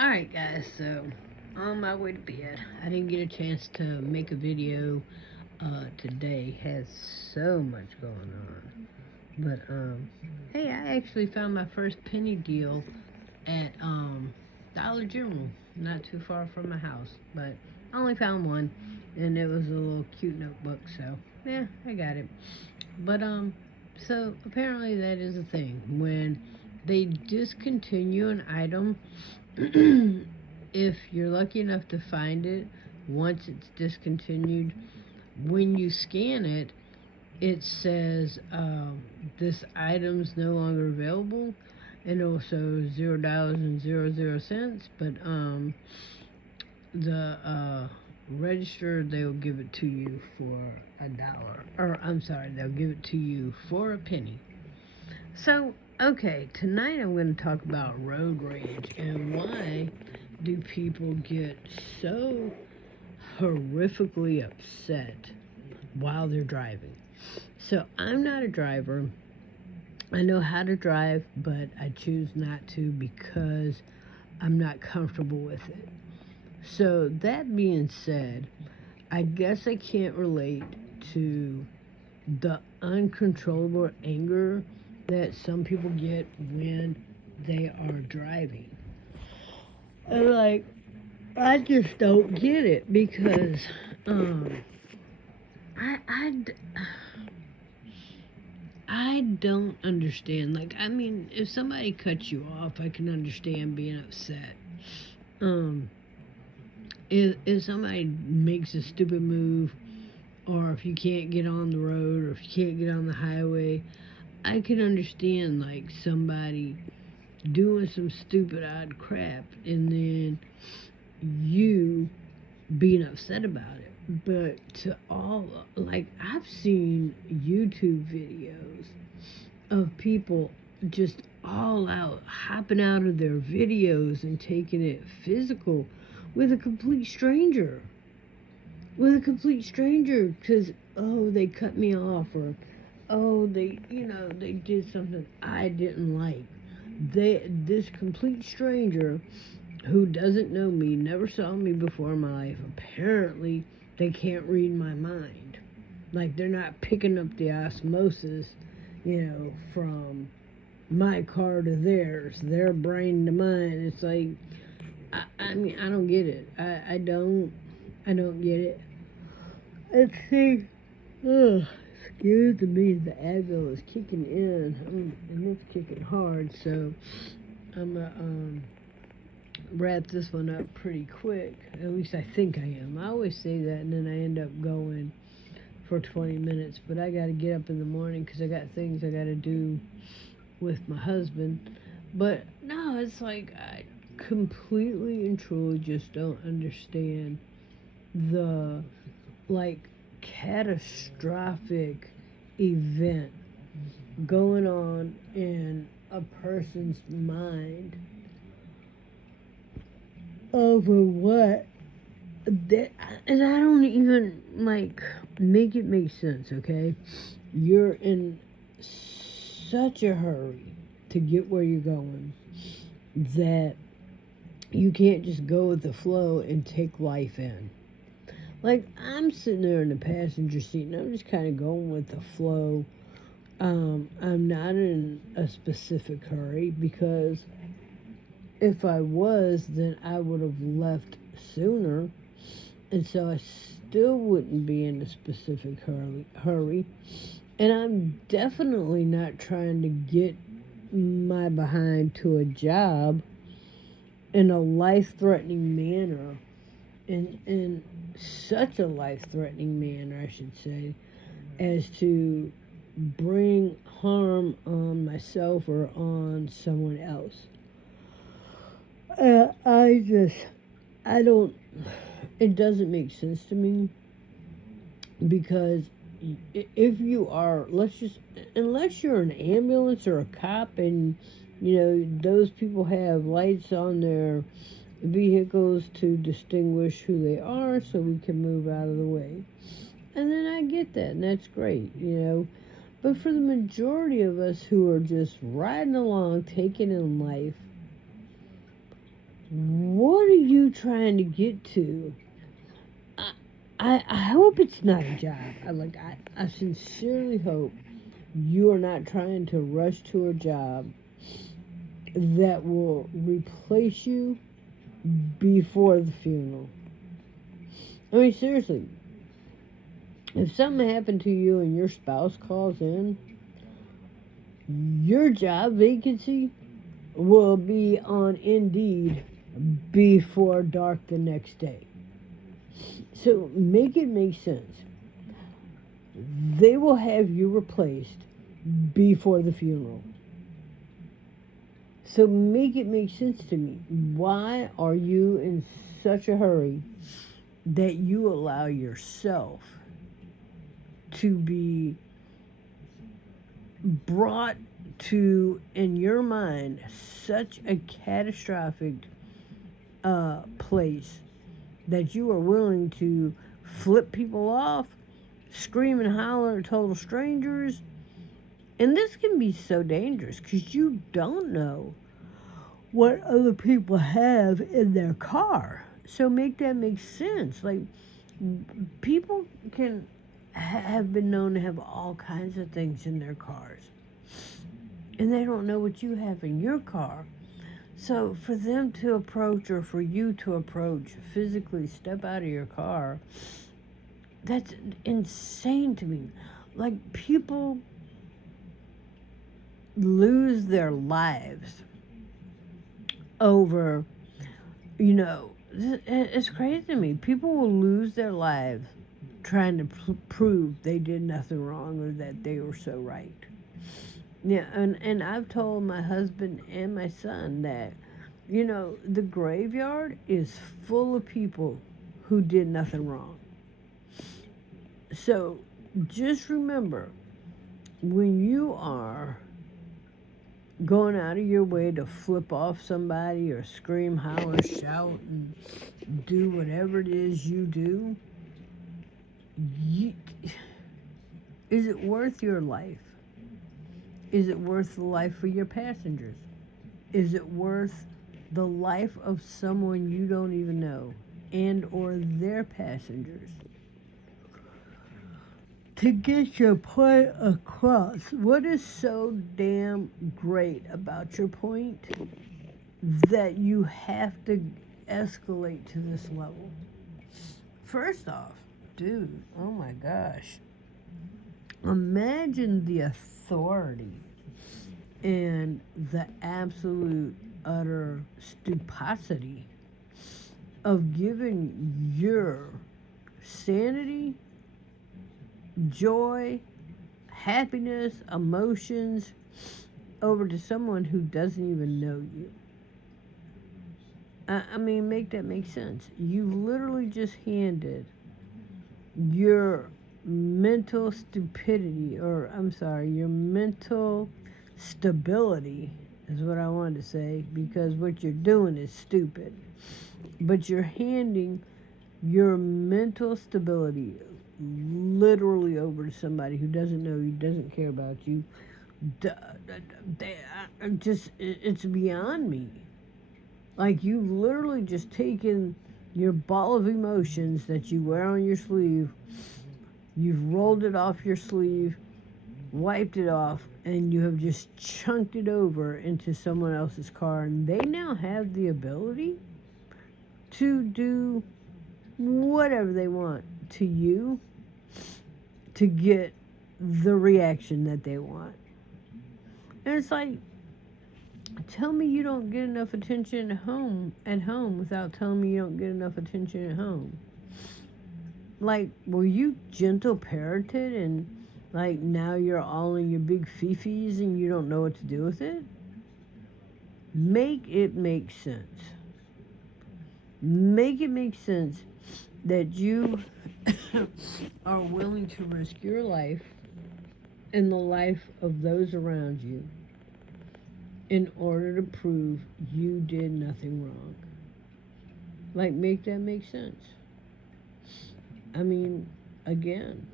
Alright guys, so on my way to bed. I didn't get a chance to make a video today. Has so much going on. But hey, I actually found my first penny deal at Dollar General, not too far from my house. But I only found one, and it was a little cute notebook, so yeah, I got it. But so apparently that is a thing. When they discontinue an item, if you're lucky enough to find it once it's discontinued, when you scan it, it says this item's no longer available, and it will show $0.00. But the register, they'll give it to you for $1, or I'm sorry, they'll give it to you for a penny. So, okay, tonight I'm going to talk about road rage and why do people get so horrifically upset while they're driving. So, I'm not a driver. I know how to drive, but I choose not to because I'm not comfortable with it. So, that being said, I guess I can't relate to the uncontrollable anger that some people get when they are driving. And like, I just don't get it because I, I, d- I don't understand. Like, I mean, if somebody cuts you off, I can understand being upset. Um, if somebody makes a stupid move, or if you can't get on the road, or if you can't get on the highway, I can understand like somebody doing some stupid odd crap and then you being upset about it. But to all, like, I've seen YouTube videos of people just all out hopping out of their videos and taking it physical with a complete stranger. Because, oh, they cut me off, or oh, they did something I didn't like. This complete stranger who doesn't know me, never saw me before in my life, apparently they can't read my mind. Like, they're not picking up the osmosis, from my car to theirs, their brain to mine. It's like, I mean, I don't get it. I don't get it. Let's see. Ugh, excuse me, the Advil is kicking in, and it's kicking hard, so I'm gonna wrap this one up pretty quick. At least I think I am. I always say that, and then I end up going for 20 minutes, but I gotta get up in the morning because I got things I gotta do with my husband. But no, it's like I completely and truly just don't understand the, like, catastrophic event going on in a person's mind over what that, and I don't even like make it make sense. Okay, you're in such a hurry to get where you're going that you can't just go with the flow and take life in. Like, I'm sitting there in the passenger seat and I'm just kind of going with the flow. I'm not in a specific hurry because if I was, then I would have left sooner. And so I still wouldn't be in a specific hurry. And I'm definitely not trying to get my behind to a job in a life-threatening manner. In such a life-threatening manner, I should say, as to bring harm on myself or on someone else. I don't, it doesn't make sense to me because if you are, unless you're an ambulance or a cop and, those people have lights on their vehicles to distinguish who they are so we can move out of the way. And then I get that, and that's great. But for the majority of us who are just riding along, taking in life, What are you trying to get to? I hope it's not a job. I sincerely hope you are not trying to rush to a job that will replace you before the funeral. I mean, seriously, if something happened to you and your spouse calls in, your job vacancy will be on Indeed before dark the next day. So make it make sense. They will have you replaced before the funeral. So make it make sense to me. Why are you in such a hurry that you allow yourself to be brought to, in your mind, such a catastrophic place that you are willing to flip people off, scream and holler at total strangers? And this can be so dangerous because you don't know what other people have in their car. So make that make sense. Like, people can have been known to have all kinds of things in their cars, and they don't know what you have in your car. So for them to approach, or for you to approach, physically step out of your car, that's insane to me. Like, people lose their lives over, it's crazy to me. People will lose their lives trying to prove they did nothing wrong or that they were so right. Yeah, and I've told my husband and my son that, the graveyard is full of people who did nothing wrong. So just remember, when you are going out of your way to flip off somebody or scream, holler, shout, and do whatever it is you do, is it worth your life? Is it worth the life for your passengers? Is it worth the life of someone you don't even know and or their passengers? To get your point across, what is so damn great about your point that you have to escalate to this level? First off, dude, oh my gosh. Imagine the authority and the absolute utter stupidity of giving your sanity, joy, happiness, emotions over to someone who doesn't even know you. I mean, make that make sense. You literally just handed your mental stupidity, or I'm sorry, your mental stability is what I wanted to say, because what you're doing is stupid. But you're handing your mental stability literally over to somebody who doesn't know you, doesn't care about you. It's beyond me. Like, you've literally just taken your ball of emotions that you wear on your sleeve, you've rolled it off your sleeve, wiped it off, and you have just chunked it over into someone else's car, and they now have the ability to do whatever they want to you to get the reaction that they want. And it's like, tell me you don't get enough attention at home without telling me you don't get enough attention at home. Like, were you gentle parented and like now you're all in your big fifis and you don't know what to do with it? Make it make sense. Make it make sense that you are willing to risk your life and the life of those around you in order to prove you did nothing wrong. Like, make that make sense. I mean, again,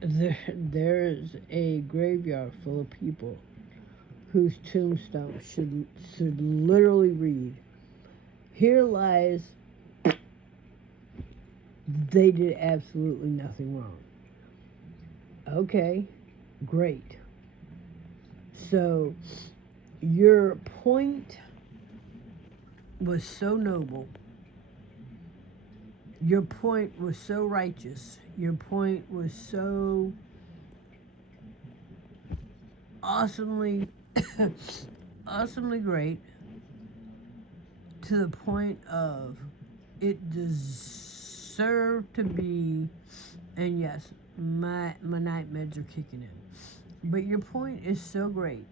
there is a graveyard full of people whose tombstone should literally read, Here lies they did absolutely nothing wrong. Okay, great. So your point was so noble. Your point was so righteous. Your point was so awesomely, awesomely great, to the point of it deserved to be. And yes, my night meds are kicking in. But your point is so great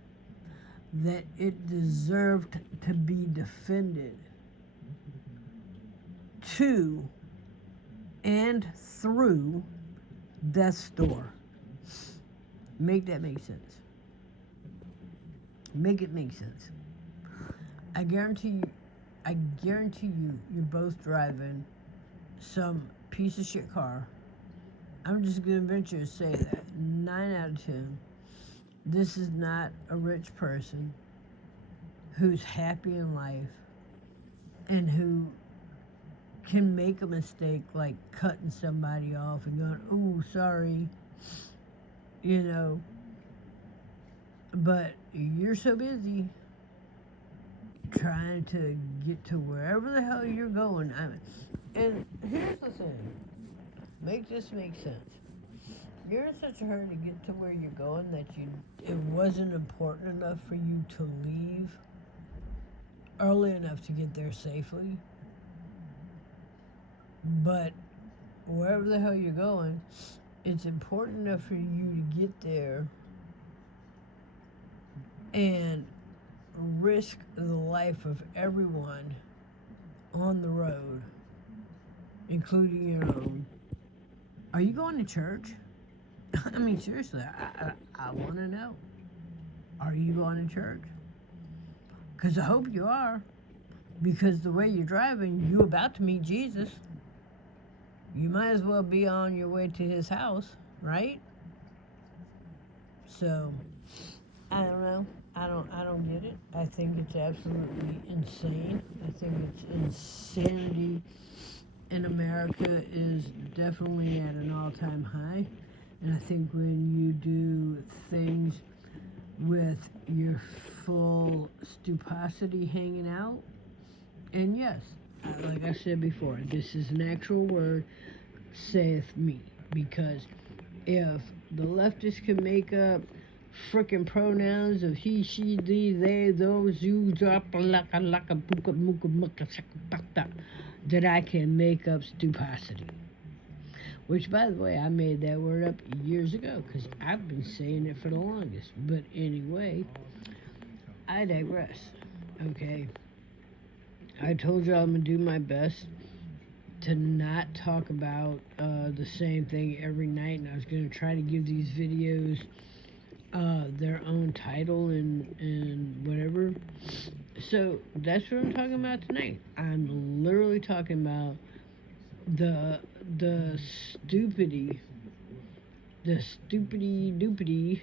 that it deserved to be defended to and through death's door. Make that make sense. Make it make sense. I guarantee you, you're both driving some piece of shit car. I'm just gonna venture to say that 9 out of 10, this is not a rich person who's happy in life and who can make a mistake like cutting somebody off and going, "Oh, sorry," you know. But you're so busy trying to get to wherever the hell you're going. And here's the thing. Make this make sense. You're in such a hurry to get to where you're going that it wasn't important enough for you to leave early enough to get there safely. But wherever the hell you're going, it's important enough for you to get there and risk the life of everyone on the road, including your own. Are you going to church? I mean, seriously, I want to know. Are you going to church? Because I hope you are. Because the way you're driving, you're about to meet Jesus. You might as well be on your way to his house, right? So, I don't know. I don't get it. I think it's absolutely insane. I think it's insanity in America is definitely at an all-time high. And I think when you do things with your full stupidity hanging out, and yes, like I said before, this is an actual word, saith me. Because if the leftists can make up frickin' pronouns of he, she, thee, they, those, you, drop, laka, laka, buka, muka, muka, shaka, baka, that I can make up stupidity. Which, by the way, I made that word up years ago because I've been saying it for the longest. But anyway, I digress. Okay. I told you I'm going to do my best to not talk about the same thing every night. And I was going to try to give these videos their own title and whatever. So that's what I'm talking about tonight. I'm literally talking about the stupidity, doopity.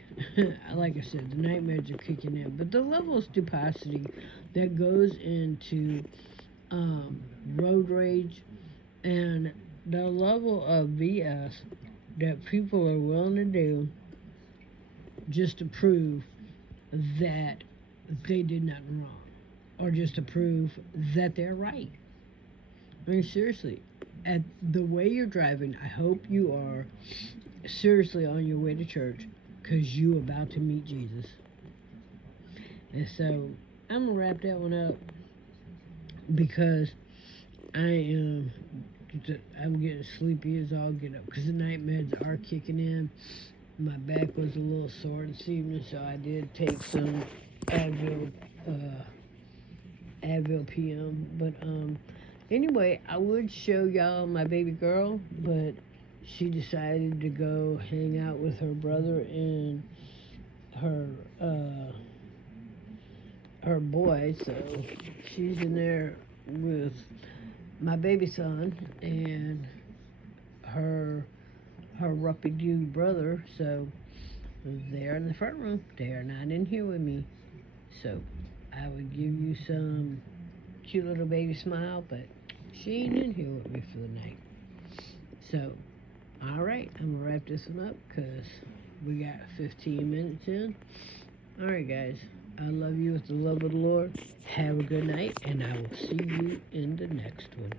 Like I said, the nightmares are kicking in, but the level of stupidity that goes into road rage and the level of BS that people are willing to do just to prove that they did nothing wrong, or just to prove that they're right. I mean, seriously, at the way you're driving, I hope you are seriously on your way to church because you about to meet Jesus. And so I'm gonna wrap that one up because I'm getting sleepy as all get up because the night meds are kicking in. My back was a little sore this evening, so I did take some Advil PM. But anyway, I would show y'all my baby girl, but she decided to go hang out with her brother and her boy, so she's in there with my baby son and her ruppy-doo brother, so they're in the front room. They are not in here with me. So I would give you some cute little baby smile, but she ain't in here with me for the night. So, alright, I'm going to wrap this one up because we got 15 minutes in. Alright, guys. I love you with the love of the Lord. Have a good night, and I will see you in the next one.